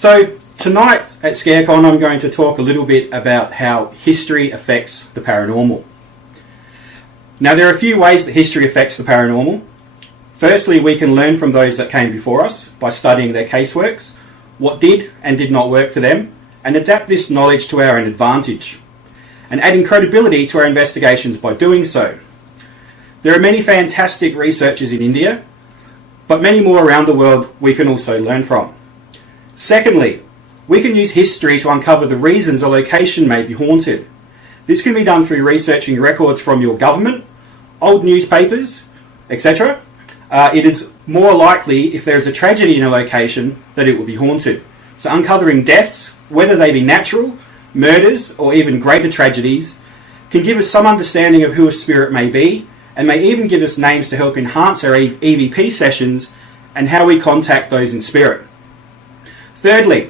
So tonight at ScareCon I'm going to talk a little bit about how history affects the paranormal. Now there are a few ways that history affects the paranormal. Firstly, we can learn from those that came before us by studying their caseworks, what did and did not work for them, and adapt this knowledge to our own advantage, and adding credibility to our investigations by doing so. There are many fantastic researchers in India, but many more around the world we can also learn from. Secondly, we can use history to uncover the reasons a location may be haunted. This can be done through researching records from your government, old newspapers, etc. It is more likely, if there is a tragedy in a location, that it will be haunted. So uncovering deaths, whether they be natural, murders, or even greater tragedies, can give us some understanding of who a spirit may be, and may even give us names to help enhance our EVP sessions and how we contact those in spirit. Thirdly,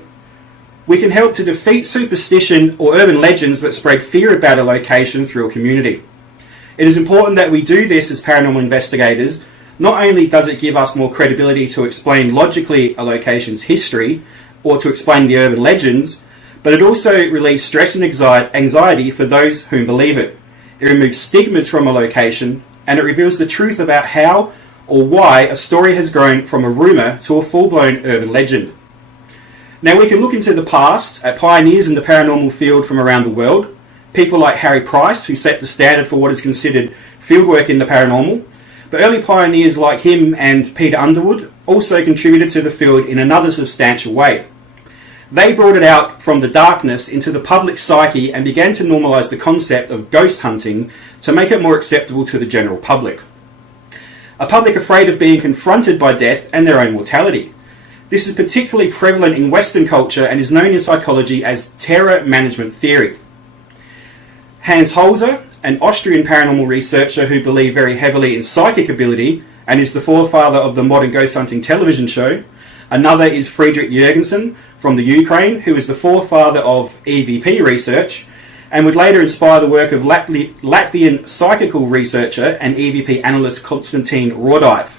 we can help to defeat superstition or urban legends that spread fear about a location through a community. It is important that we do this as paranormal investigators. Not only does it give us more credibility to explain logically a location's history or to explain the urban legends, but it also relieves stress and anxiety for those who believe it. It removes stigmas from a location, and it reveals the truth about how or why a story has grown from a rumour to a full-blown urban legend. Now we can look into the past at pioneers in the paranormal field from around the world, people like Harry Price, who set the standard for what is considered fieldwork in the paranormal, but early pioneers like him and Peter Underwood also contributed to the field in another substantial way. They brought it out from the darkness into the public psyche and began to normalise the concept of ghost hunting to make it more acceptable to the general public. A public afraid of being confronted by death and their own mortality. This is particularly prevalent in Western culture and is known in psychology as terror management theory. Hans Holzer, an Austrian paranormal researcher who believed very heavily in psychic ability and is the forefather of the modern ghost hunting television show. Another is Friedrich Jürgensen from the Ukraine, who is the forefather of EVP research and would later inspire the work of Latvian psychical researcher and EVP analyst Konstantin Raudive.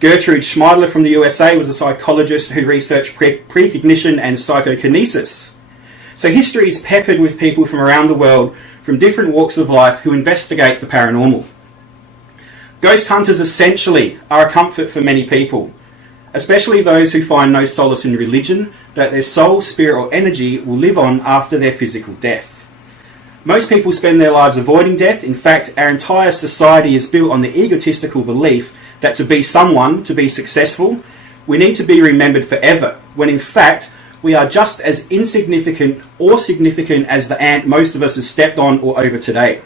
Gertrude Schmeidler from the USA was a psychologist who researched precognition and psychokinesis. So history is peppered with people from around the world from different walks of life who investigate the paranormal. Ghost hunters essentially are a comfort for many people, especially those who find no solace in religion, that their soul, spirit or energy will live on after their physical death. Most people spend their lives avoiding death. In fact, our entire society is built on the egotistical belief that to be someone, to be successful, we need to be remembered forever, when in fact we are just as insignificant or significant as the ant most of us have stepped on or over today.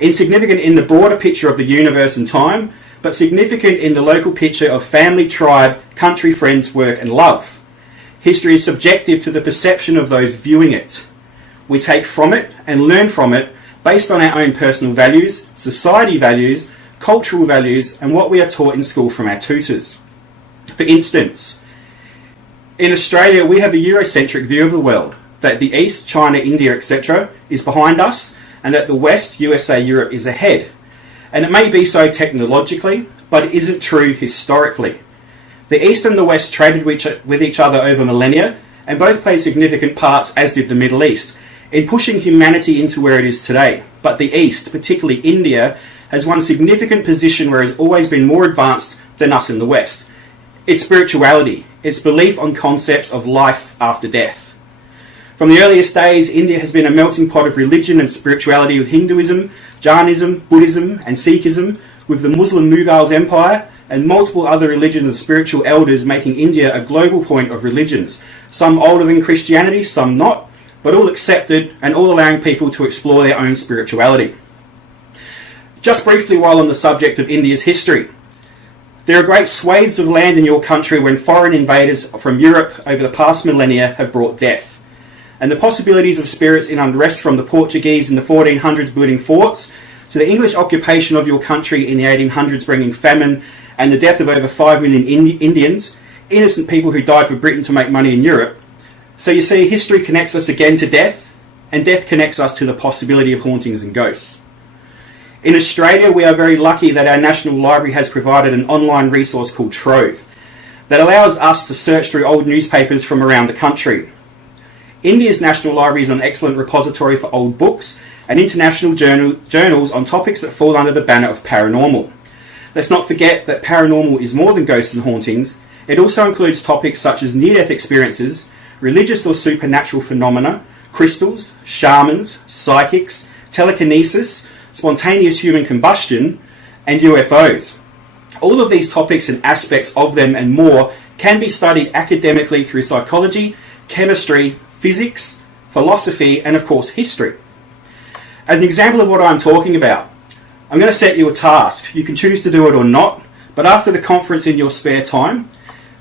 Insignificant in the broader picture of the universe and time, but significant in the local picture of family, tribe, country, friends, work and love. History is subjective to the perception of those viewing it. We take from it and learn from it based on our own personal values, society values, cultural values and what we are taught in school from our tutors. For instance, in Australia we have a Eurocentric view of the world, that the East, China, India, etc. is behind us and that the West, USA, Europe is ahead. And it may be so technologically, but it isn't true historically. The East and the West traded with each other over millennia and both played significant parts, as did the Middle East, in pushing humanity into where it is today. But the East, particularly India, has one significant position where it has always been more advanced than us in the West. Its spirituality, its belief on concepts of life after death. From the earliest days, India has been a melting pot of religion and spirituality with Hinduism, Jainism, Buddhism and Sikhism, with the Muslim Mughals Empire and multiple other religions and spiritual elders making India a global point of religions, some older than Christianity, some not, but all accepted and all allowing people to explore their own spirituality. Just briefly while on the subject of India's history, there are great swathes of land in your country when foreign invaders from Europe over the past millennia have brought death. And the possibilities of spirits in unrest from the Portuguese in the 1400s building forts, to the English occupation of your country in the 1800s bringing famine and the death of over 5 million Indians, innocent people who died for Britain to make money in Europe. So you see, history connects us again to death, and death connects us to the possibility of hauntings and ghosts. In Australia, we are very lucky that our National Library has provided an online resource called Trove. that allows us to search through old newspapers from around the country. India's National Library is an excellent repository for old books and international journals on topics that fall under the banner of paranormal. Let's not forget that paranormal is more than ghosts and hauntings. It also includes topics such as near-death experiences, religious or supernatural phenomena, crystals, shamans, psychics, telekinesis, spontaneous human combustion, and UFOs. All of these topics and aspects of them and more can be studied academically through psychology, chemistry, physics, philosophy, and of course history. As an example of what I'm talking about, I'm going to set you a task. You can choose to do it or not, but after the conference in your spare time,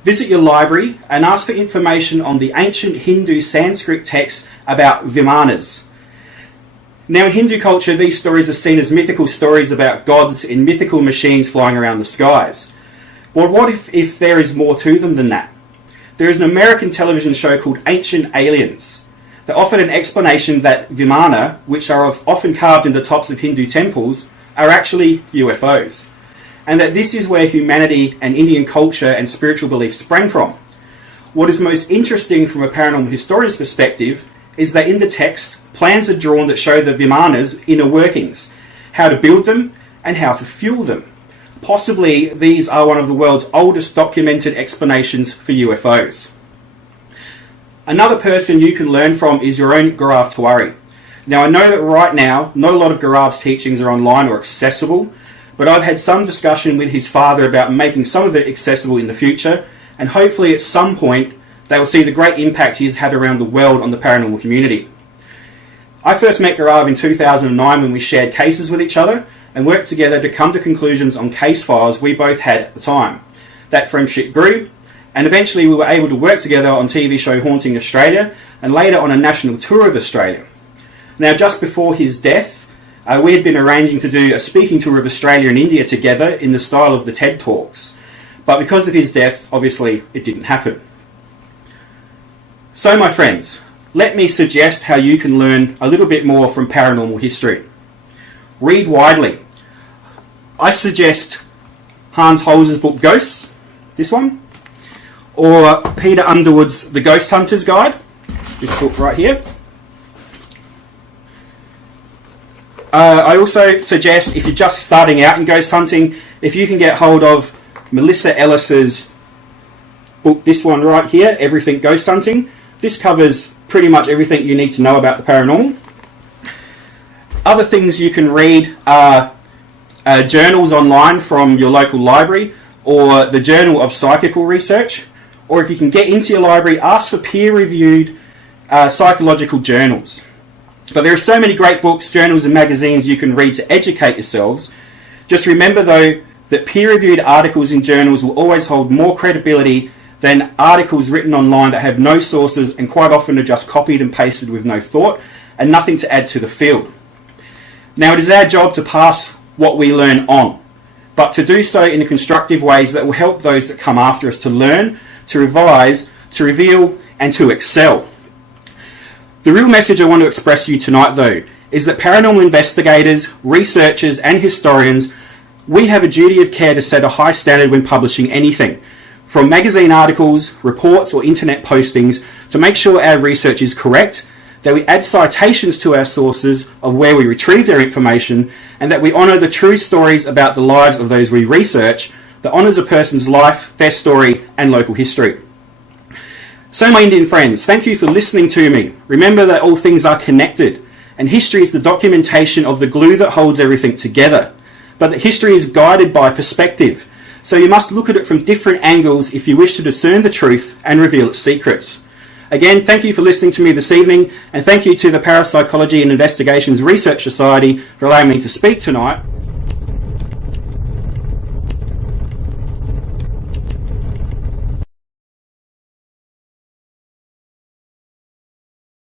visit your library and ask for information on the ancient Hindu Sanskrit texts about Vimanas. Now in Hindu culture, these stories are seen as mythical stories about gods in mythical machines flying around the skies. Well, what if there is more to them than that? There is an American television show called Ancient Aliens that offered an explanation that Vimana, which are often carved in the tops of Hindu temples, are actually UFOs, and that this is where humanity and Indian culture and spiritual beliefs sprang from. What is most interesting from a paranormal historian's perspective is that in the text, plans are drawn that show the Vimanas' inner workings, how to build them and how to fuel them. Possibly these are one of the world's oldest documented explanations for UFOs. Another person you can learn from is your own Gaurav Tiwari. Now I know that right now not a lot of Gaurav's teachings are online or accessible, but I've had some discussion with his father about making some of it accessible in the future, and hopefully at some point they will see the great impact he's had around the world on the paranormal community. I first met Gaurav in 2009 when we shared cases with each other and worked together to come to conclusions on case files we both had at the time. That friendship grew, and eventually we were able to work together on TV show Haunting Australia, and later on a national tour of Australia. Now, just before his death, we had been arranging to do a speaking tour of Australia and India together in the style of the TED Talks. But because of his death, obviously, it didn't happen. So, my friends, let me suggest how you can learn a little bit more from paranormal history. Read widely. I suggest Hans Holz's book Ghosts, this one, or Peter Underwood's The Ghost Hunter's Guide, this book right here. I also suggest, if you're just starting out in ghost hunting, if you can get hold of Melissa Ellis's book, this one right here, Everything Ghost Hunting. This covers pretty much everything you need to know about the paranormal. Other things you can read are journals online from your local library, or the Journal of Psychical Research, or if you can get into your library, ask for peer-reviewed psychological journals. But there are so many great books, journals and magazines you can read to educate yourselves. Just remember though that peer-reviewed articles in journals will always hold more credibility than articles written online that have no sources and quite often are just copied and pasted with no thought and nothing to add to the field. Now it is our job to pass what we learn on, but to do so in constructive ways that will help those that come after us to learn, to revise, to reveal and to excel. The real message I want to express to you tonight, though, is that paranormal investigators, researchers and historians, we have a duty of care to set a high standard when publishing anything, from magazine articles, reports or internet postings, to make sure our research is correct, that we add citations to our sources of where we retrieve their information, and that we honour the true stories about the lives of those we research, that honours a person's life, their story and local history. So my Indian friends, thank you for listening to me. Remember that all things are connected, and history is the documentation of the glue that holds everything together. But that history is guided by perspective, so you must look at it from different angles if you wish to discern the truth and reveal its secrets. Again, thank you for listening to me this evening, and thank you to the Parapsychology and Investigations Research Society for allowing me to speak tonight.